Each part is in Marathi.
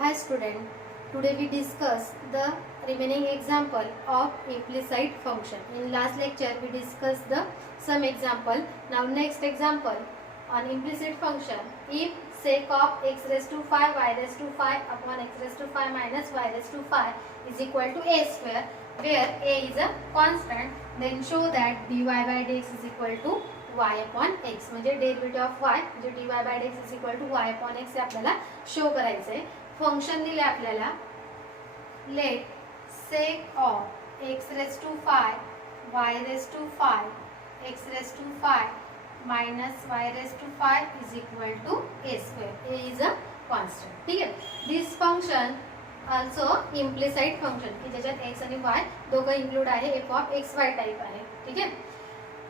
Hi student, today we discuss the remaining example of implicit function. In last lecture we discussed the some example. Now next example on implicit function. If sec of x raised to 5 y raised to 5 upon x raised to 5 minus y raised to 5 is equal to a square, where a is a constant, then show that dy by dx is equal to y upon x. म्हणजे डेरिव्हेटिव्ह ऑफ y म्हणजे dy by dx is equal to y upon x हे आपल्याला शो करायचं आहे. फंक्शन दिले आपल्याला late sec of x raised to 5 y raised to 5 x raised to 5 minus y raised to 5 is equal to a square. A is a constant. ठीक आहे. This function also implicit function की ज्याच्यात x आणि y दोघं इन्क्लूड आहे, f of x y type आहे. ठीक आहे.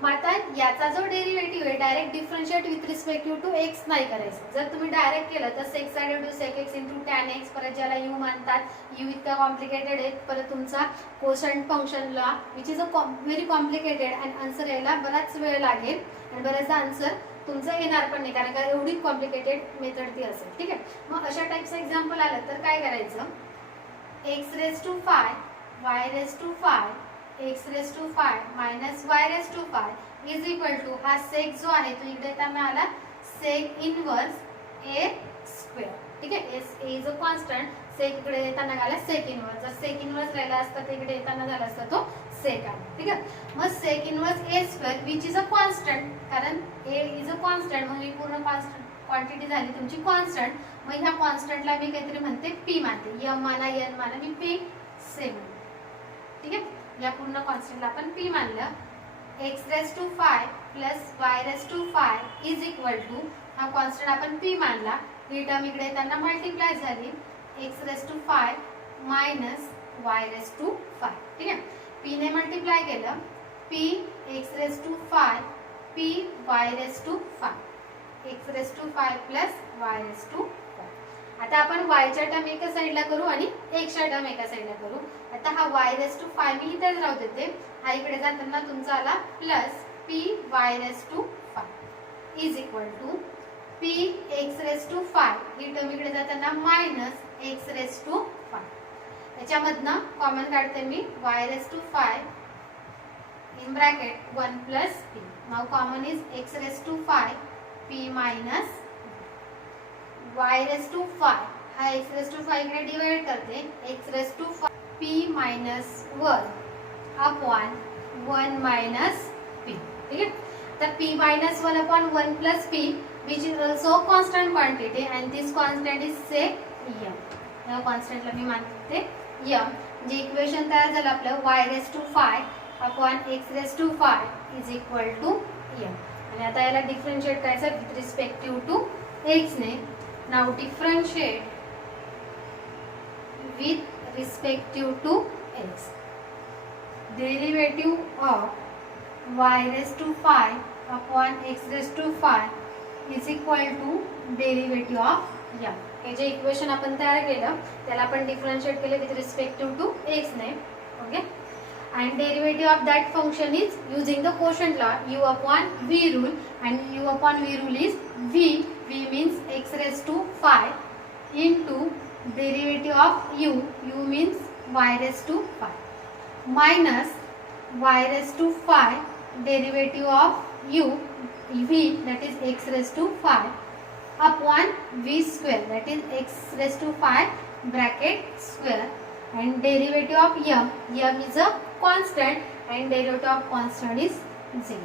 मग आता याचा जो डेरिव्हेटिव्ह आहे direct differentiate with respective to x नाही करायचं. जर तुम्ही डायरेक्ट केलं तर sec side into sec x into tan x, परत ज्याला यू मानतात, यू इतका कॉम्प्लिकेटेड आहे. परत तुमचा कोशंट फंक्शनला which is a very complicated and answer यायला बराच वेळ लागेल आणि बऱ्याचदा आन्सर तुमचं येणार पण नाही, कारण का एवढी कॉम्प्लिकेटेड मेथड ती असेल. ठीक आहे. मग अशा टाईपचं एक्झाम्पल आलं तर काय करायचं, x raise to 5 y raise to 5 x raise to 5 minus y raise to 5 is equal to हा सेक जो आहे तो इकडे त्यांना आला सेक इनवर्स a स्क्वेअर. ठीक आहे. a इज अ कॉन्स्टंट, सेक इकडे येताना आला सेक इनवर्स. जर सेक इनवर्स राहिला असता तर इकडे येताना झाला असता तो सेक आला. ठीक आहे. मग sec inverse a square which is a constant, कारण a इज अ कॉन्स्टंट म्हणजे पूर्ण कॉन्स्टंट क्वांटिटी झाली तुमची कॉन्स्टंट. मग ह्या कॉन्स्टंटला मी काहीतरी म्हणते p मानते, m माना n माना, मी p सेम. ठीक आहे. या पूर्ण कॉन्स्टंटला आपण p मानलं. x raise to 5 plus y raise to 5 is equal to हा कॉन्स्टंट आपण p मानला, ही टर्म इकडे त्यांना मल्टिप्लाय झाली x raise to 5 minus y raise to 5. ठीक आहे. p ने मल्टिप्लाय केलं, p x raise to 5 p y raise to 5 x raise to 5 plus y raise to 5. आता आपण y च्या टर्म एका साइडला करू आणि x च्या टर्म एका साइडला करू. आता हा y रेज टू 5 मी इथे राहू देते, हा इकडे जाताना तुमचा आला plus p y raise to 5 is equal to p x raise to 5, ही टर्म इकडे जाताना मायनस x रेज टू 5. याच्यामधनं कॉमन काढते मी y raise to 5 in bracket 1 plus p. Now common is x raise to 5 p minus y raise to 5, हा x रेज टू 5 इकडे डिवाइड करते, x raise to 5 p minus 1 upon 1 minus p. ठीक आहे. तर p minus 1 upon 1 plus p which is also constant quantity and this constant is say m. या कॉन्स्टंटला मी मानते m. म्हणजे इक्वेशन तयार झालं आपलं y raise to 5 upon x raise to 5 is equal to m. आणि आता याला डिफरन्शिएट करायचं विथ रिस्पेक्टिव्ह टू x ने. Now differentiate with respective to x. Derivative of y raised to 5 upon x raised to 5 is equal to derivative of m. हे जे इक्वेशन आपण तयार केलं त्याला आपण डिफरन्शिएट केले विथ रिस्पेक्टिव्ह टू x ने. Okay. and derivative of that function is using the quotient law, u upon v rule, and u upon v rule is v means x raised to 5 into derivative of u means y raised to 5 minus y raised to 5 derivative of u v, that is x raised to 5 upon v square, that is x raised to 5 bracket square, and derivative of m is a constant and derivative of constant is 0.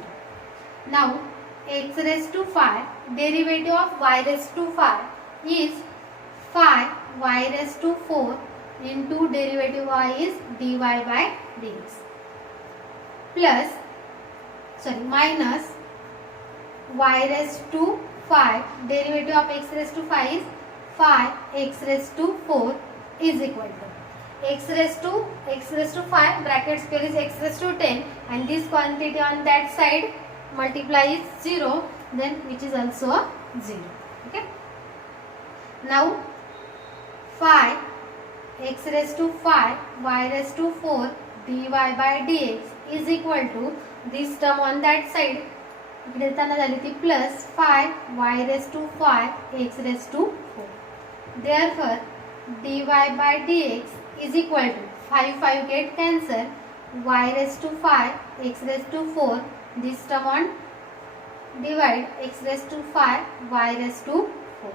Now x raised to 5 derivative of y raised to 5 is 5 y raised to 4 into derivative y is dy by dx minus y raised to 5 derivative of x raised to 5 is 5 x raised to 4 is equal to x raised to 5 bracket square is x raised to 10, and this quantity on that side multiply is 0, then which is also a 0. Okay. Now 5 x raised to 5 y raised to 4 dy by dx is equal to this term on that side इकडे येताना झाली ती plus 5 y raised to 5 x raised to 4. Therefore dy by dx is equal to 5 get cancel, y raised to 5 x raised to 4, this term on divide x raised to 5 y raised to 4,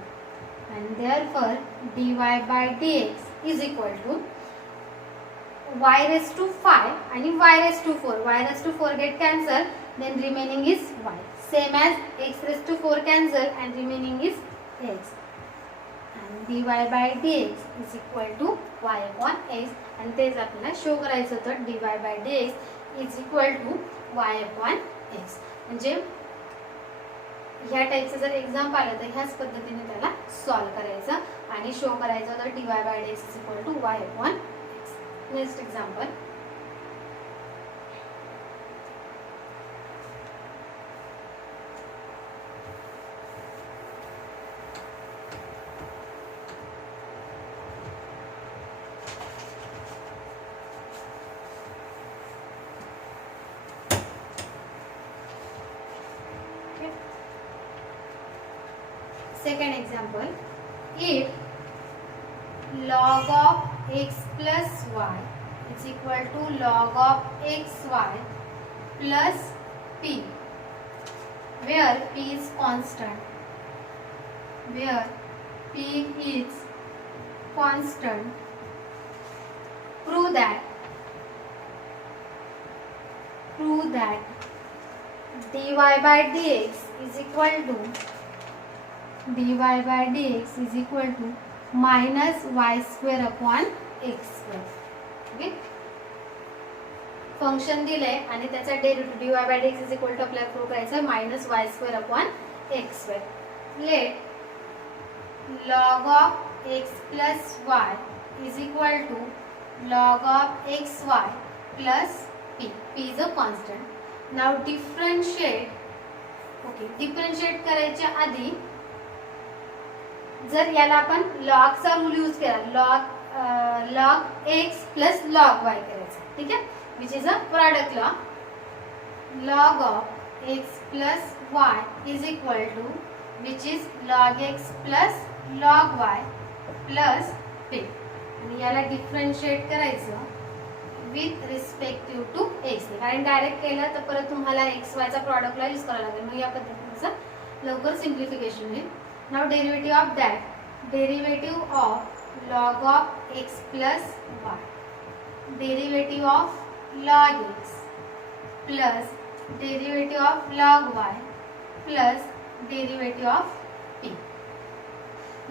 and therefore dy by dx is equal to y raised to 5 and y raised to 4. Y raised to 4 get cancel, then remaining is y. Same as x raised to 4 cancel and remaining is x. And dy by dx is equal to y upon x. आणि तेच आपल्याला शो करायचं होतं dy by dx is equal to y upon x. म्हणजे ह्या टाईपचं जर एक्झाम आलं तर ह्याच पद्धतीने त्याला सॉल्व करायचं आणि शो करायचं होतं dy by dx is equal to y upon x. Next example. Okay. Second example. If log of x plus y is equal to log of xy plus p, where p is constant, where p is constant, prove that dy by dx is equal to minus y square upon x square. Okay, function दिलंय आणि त्याचा derivative dy by dx is equal to आपल्याला प्रूव्ह करायचं minus y square upon x square. Let log of x plus y is equal to log of xy plus p. P is a constant. Now differentiate. Okay, differentiate करायच्या आधी जर याला आपण लॉगचा रूल यूज केला, log x plus log y करायचं, ठीक आहे, which is a product law. Log of x plus y is equal to which is log x plus log y plus पे. आणि याला डिफरन्शिएट करायचं विथ रिस्पेक्टिव्ह टू एक्स, कारण डायरेक्ट केलं तर परत तुम्हाला एक्स वायचा प्रॉडक्ट लॉ यूज करावा लागेल. मग या पद्धतीचं लवकर सिम्प्लिफिकेशन होईल. Now derivative of that, derivative of log of x plus y, derivative of log x plus derivative of log y plus derivative of p.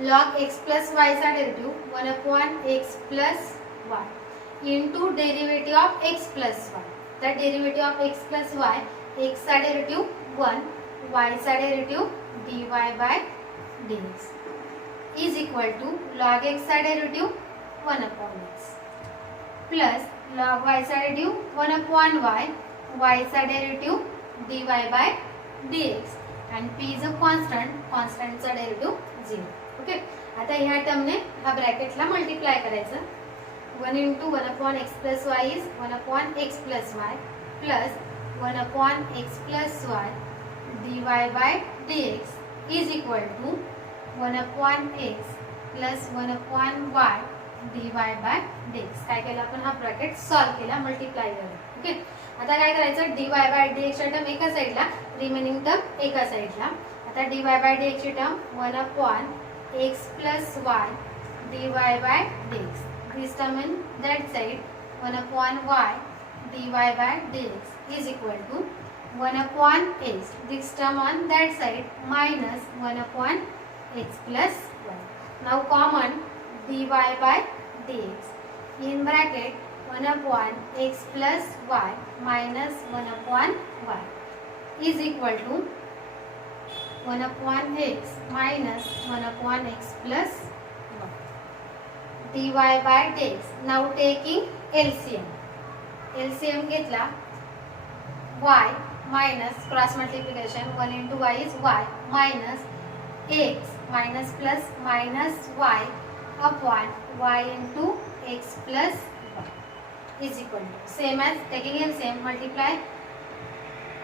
log x plus y चा derivative 1 upon x plus y into derivative of x plus y. The derivative of x plus y, x चा डेरिव्हेटिव्ह 1, y चा derivative dy by dx is equal to log x चा derivative 1 upon x plus log y चा डेरिव्हेटिव्ह 1 upon y, y चा derivative dy by dx and p is a constant, constant चा डेरिव्हेटिव्ह 0. ओके, आता ह्या टर्मने हा ब्रॅकेटला मल्टिप्लाय करायचं. 1 into 1 upon x plus y is 1 upon x plus y plus 1 upon x plus y dy by dx is equal to 1 upon x plus 1 upon y dy by dx. काय केलं आपण, हा ब्रॅकेट सॉल्व केला, मल्टिप्लाय केला. ओके, आता काय करायचं, dy by dx ची टर्म एका साइडला, रिमेनिंग टर्म एका साइडला. आता dy by dx ची term 1 upon x plus y dy by dx. This term in that side 1 upon y dy by dx is equal to 1 upon x. This term on that side minus 1 upon x plus y. Now common dy by dx in bracket 1 upon x plus y minus 1 upon y is equal to 1 upon x minus 1 upon x plus y. dy by dx. Now taking LCM. LCM घेतला, y minus cross multiplication 1 into y is y minus x minus plus minus y upon y into x plus y is equal to same as taking LCM, multiply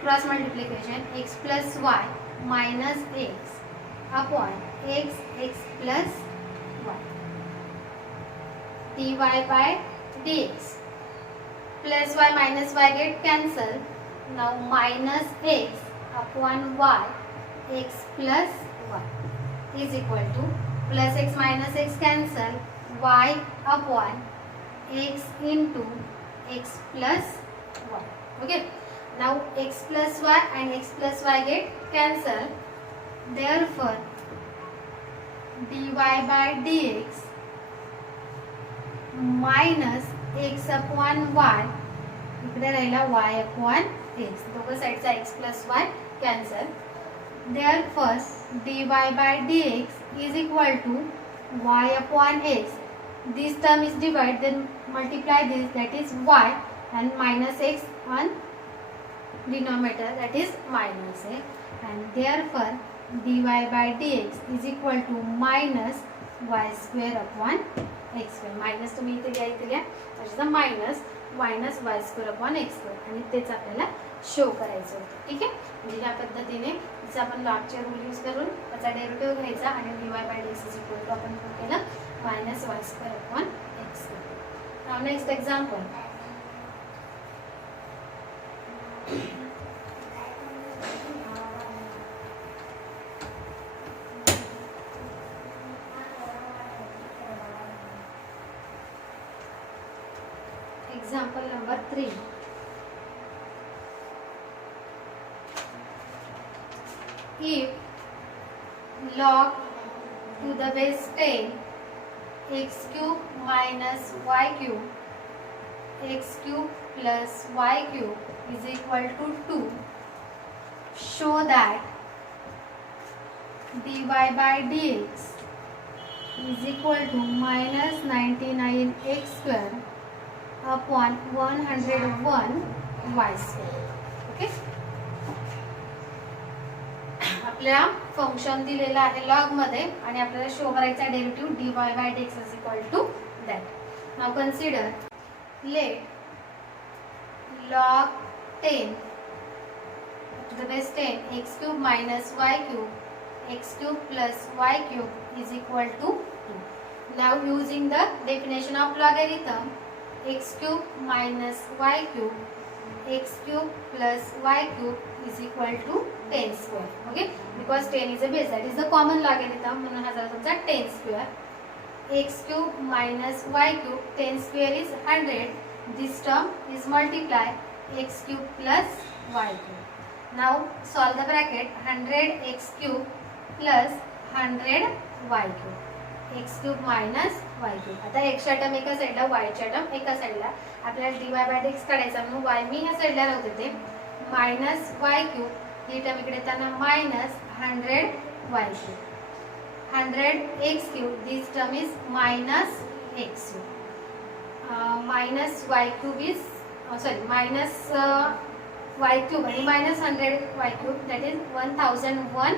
cross multiplication x plus y minus x upon x plus y. dy by dx. Plus y minus y get cancel. Now minus x upon y, x plus y is equal to plus x minus x cancel, y upon x into x plus y. Okay. Now x plus y and x plus y get cancel. Therefore dy by dx minus x upon y, इकडे राहिला y upon x, दोघं साईडचा x plus y cancel. Therefore dy by dx is equal to y upon x. This term is divided, then multiply this, that is y, and minus x on denominator, that is minus a, and therefore dy by dx is equal to minus y square upon x square. Minus तुम्ही इथे घ्या, त्याच्यात minus minus y square upon x square, आणि तेच आपल्याला शो करायचं होतं. ठीक आहे, म्हणजे या पद्धतीने जसं आपण लॉगचे रूल यूज करून त्याचा डेरिव्हेटिव्ह घ्यायचा आणि dy by dx is equal to आपण केलं minus y square upon x square. Now next example. Example number 3. If log to the base 10 x cube minus y cube x cube plus y cube is equal to 2, show that dy by dx is equal to minus 99x square upon 101 y square. Okay, आपल्याला फंक्शन दिलेलं आहे लॉग मध्ये आणि आपल्याला शो करायचा derivative dy by dx is equal to that. Now consider, let log 10 to the base 10 x cube minus y cube x cube plus y cube is equal to 2. Now using the definition of logarithm, x cube minus y cube x cube plus y cube is equal to 10 square. Okay, because 10 is a base, that is the common logarithm, म्हणून हा झाला तुमचा 10 square. x cube minus y cube, 10 square is 100. This term is multiply x cube plus y cube. Now solve the bracket, 100 x cube plus 100 y cube. x cube minus y cube. आता x च्या टर्म एका साईडला, y च्या टर्म एका साईडला. आपल्याला dy by dx काढायचा, म्हणून y मी ह्या साईडला राहते, ते मायनस y cube, ही टर्म इकडे येताना minus 100 y cube. 100 x cube, this term is minus x cube. Minus y cube is minus y cube आणि minus 100 y cube, that is 101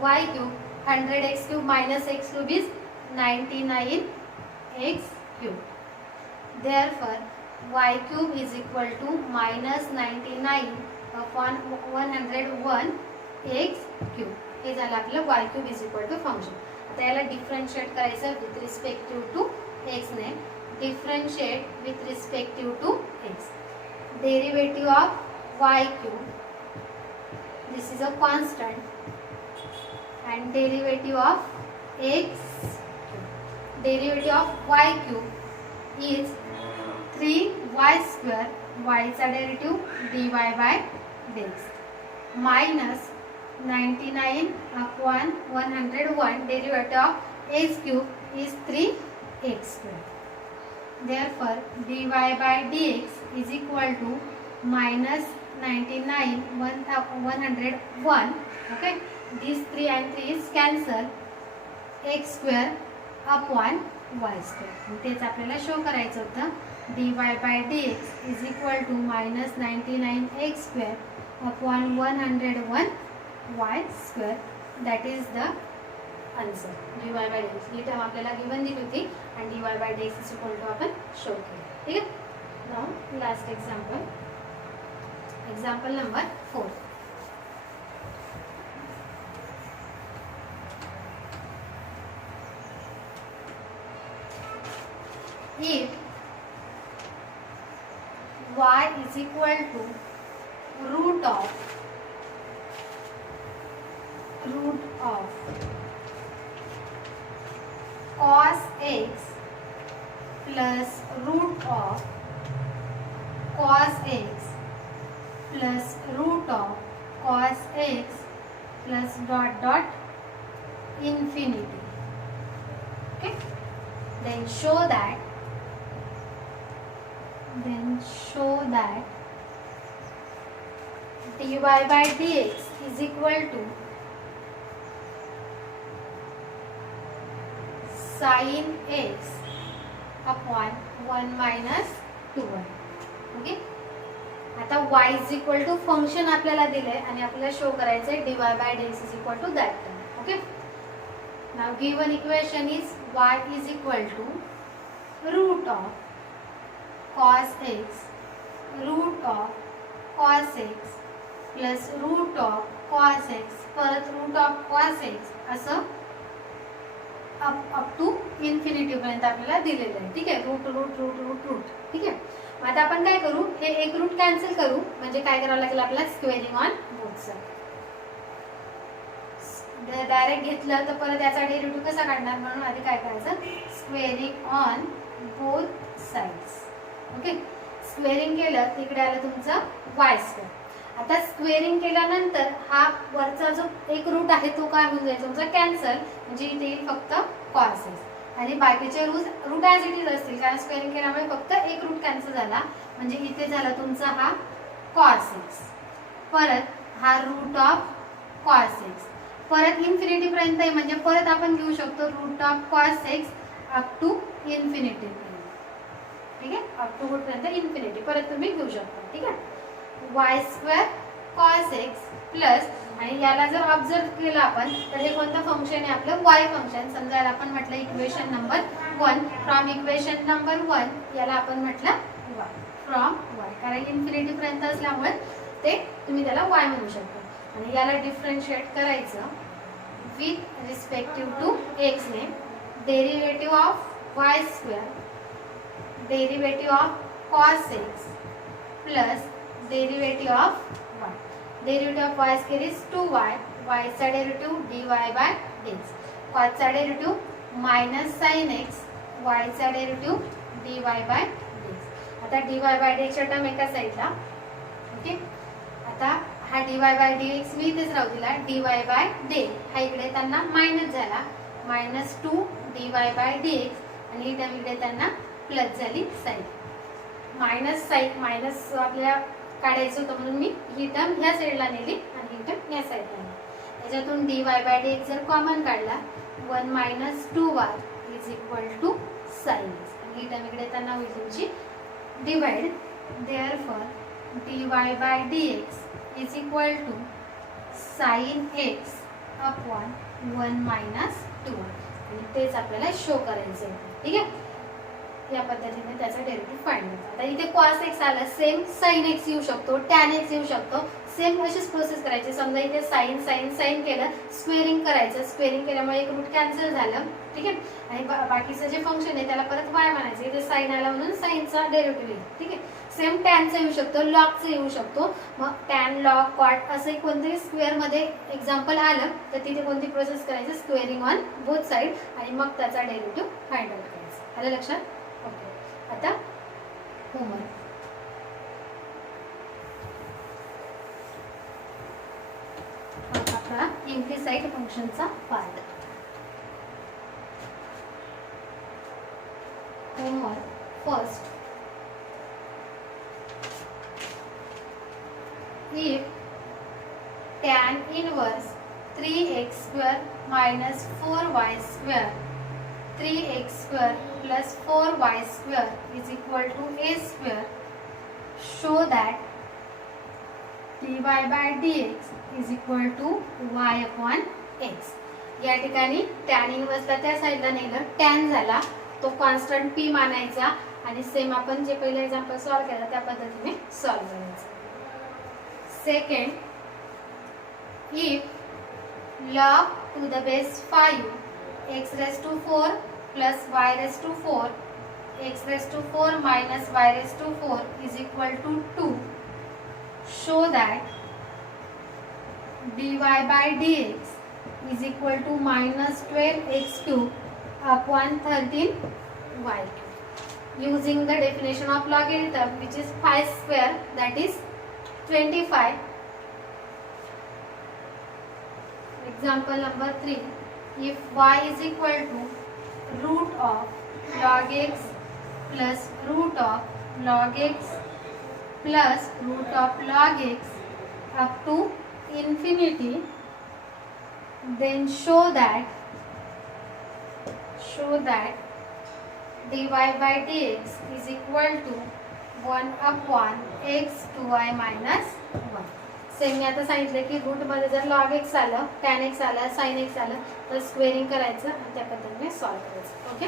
y cube. 100 x cube minus x cube is 99 x cube. Therefore y cube is equal to minus 99 upon 101 x cube. हे झालं आपलं y cube is equal to function. आता याला डिफरन्शिएट करायचं with respect to x ने. Differentiate with respect to x. Derivative of y cube, this is a constant, and derivative of x cube. Derivative of y cube is 3y square, y चा derivative dy by dx, minus 99 upon 101, derivative of x cube is 3x square. Therefore dy by dx is equal to minus 99 101. Okay, these 3 and 3 is cancel, x square upon y square. आणि तेच आपल्याला शो करायचं होतं. dy by dx is equal to minus 99 x square upon 101 y square. That is the answer. dy by dx he term आपल्याला गिवन दिली होती आणि dy by dx is equal to आपण शो केलं. ठीक आहे. Now last example. Example number 4. if y is equal to root of cos x plus root of cos x plus root of cos x plus dot dot infinity. Okay, then show that dy by dx is equal to sin x upon 1 minus 2y. Okay, आता y is equal to function आपल्याला दिलंय आणि आपल्याला शो करायचं आहे dy by dx is equal to that term. Okay, now given equation is y is equal to root of cos x root of cos x plus root of cos x परत रूट ऑफ cos x असं अप टू इन्फिनिटी पर्यंत आपल्याला दिलेलं आहे. ठीक आहे, root root root root root. ठीक आहे, आता आपण काय करू, हे एक रूट कॅन्सल करू, म्हणजे काय करावं लागेल आपल्याला squaring on both side. Direct घेतलं तर परत याचा डेरिव्हेटिव्ह कसा काढणार, म्हणून आधी काय करायचं, squaring on both sides. Okay, squaring केलं तिकडे आलं तुमचं y स्क्वेअर. आता स्क्वेअरिंग केल्यानंतर हा वरचा जो एक रूट आहे तो काय होऊन जाईल तुमचा कॅन्सल, म्हणजे इथे येईल फक्त cos x आणि बाकीचे रूट ॲज इट इज असतील, कारण स्क्वेअरिंग केल्यामुळे फक्त एक रूट कॅन्सल झाला, म्हणजे इथे झाला तुमचा हा cos x, परत हा रूट ऑफ cos x, परत इन्फिनिटी पर्यंत आहे, म्हणजे परत आपण घेऊ शकतो root of cos x up to infinity पर्यंत. ठीक आहे, अप टू पर्यंत इन्फिनिटी परत तुम्ही घेऊ शकता. ठीक आहे, y square cos x plus, आणि याला जर ऑब्झर्व केलं आपण तर हे कोणतं फंक्शन आहे आपलं y फंक्शन. समजा याला आपण म्हटलं equation number 1, from equation number 1 याला आपण म्हटलं y फ्रॉम y, कारण इन्फिनिटी पर्यंत असल्यामुळे ते तुम्ही त्याला y म्हणू शकता. आणि याला डिफरन्शिएट करायचं विथ रिस्पेक्टिव्ह टू x ने, derivative of y square derivative of cos x plus derivative of y. Derivative of y square is 2y, y चा derivative dy by dx, cos चा derivative minus sin x, y चा डेरिव्हेटिव्ह dy by dx. आता dy by dx च्या टर्म एका साईडला. ओके, आता हा dy by dx मी इथेच राहू दिला, dy by dx हा इकडे त्यांना मायनस झाला, -2 dy by dx, आणि ही टर्म इकडे त्यांना प्लस झाली साईड. मायनस आपल्याला काढायचं होतं म्हणून मी ही टर्म ह्या साईडला नेली आणि ही टर्म ह्या साईडला नेली. याच्यातून dy by dx जर कॉमन काढला 1 - 2y is equal to sin x, आणि ही टर्म इकडे त्यांना होईल तुमची divide. Therefore dy by dx is equal to sin x upon 1 - 2y, आणि तेच आपल्याला शो करायचं आहे. ठीक आहे, या पद्धतीने त्याचा डेरिव्हेटिव्ह फाइंड करायचा. आता इथे cos x आला, सेम sin x येऊ शकतो, tan x येऊ शकतो, सेम अशीच प्रोसेस करायची. समजा इथे sin केलं, स्क्वेअरिंग करायचं, स्क्वेअरिंग केल्यामुळे एक रूट कॅन्सल झालं. ठीक आहे, आणि बाकीचं जे फंक्शन आहे त्याला परत y म्हणायचं, इथे sin आला म्हणून साइनचा डेरिव्हेटिव्ह येईल. ठीक आहे, सेम टॅनचा येऊ शकतो, लॉगचा येऊ शकतो. मग टॅन लॉग कॉट असं कोणतंही स्क्वेअरमध्ये एक्झाम्पल आलं तर तिथे कोणती प्रोसेस करायची, स्क्वेअरिंग ऑन बोथ साइड, आणि मग त्याचा डेरिव्हेटिव्ह फाइंड आउट करायचा. आलं लक्षात? ओके, आता होमवर्क. आपला इम्प्लिसाइट फंक्शनचा part. Homework first, if tan inverse 3x square minus 4y square 3x square plus 4y square is equal to a square, show that dy by dx is equal to y upon x. या ठिकाणी tan इनवर्सला त्या साईडला नेलं, tan झाला, तो कॉन्स्टंट p मानायचा, आणि सेम आपण जे पहिले एक्झाम्पल सॉल्व केलं त्या पद्धतीने सॉल्व करायचं. Second, if log to the base 5 x raised to 4 plus y raised to 4 x raised to 4 minus y raised to 4 is equal to 2. Show that dy by dx is equal to minus 12x cube upon 13y cube. Using the definition of logarithm, which is pi square, that is 25. Example number 3. If y is equal to root of log x plus root of log x plus root of log x up to infinity, then show that dy by dx is equal to 1 upon x to y minus 1. Same मी आता सांगितलं की रूटमध्ये जर लॉग एक्स आलं, टॅन एक्स आलं, साइन एक्स आलं तर स्क्वेअरिंग करायचं आणि त्या पद्धतीने सॉल्व्ह करायचं. ओके.